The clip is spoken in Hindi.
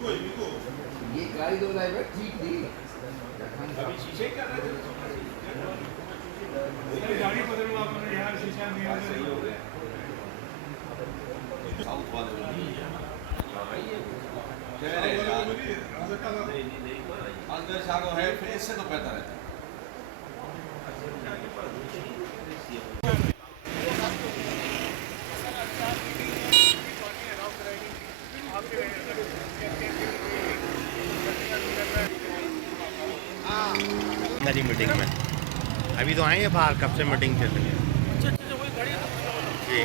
ये गाड़ी तो ड्राइवर ठीक थी। अभी शीशे कर रहे थे गाड़ी बदलवा आपने यार शीशा नहीं सही हो गया साउथ वाले अंदर शागो है फिर इससे तो बेहतर है मेरी मीटिंग में अभी तो आए हैं बाहर, कब से मीटिंग चल रही है। जी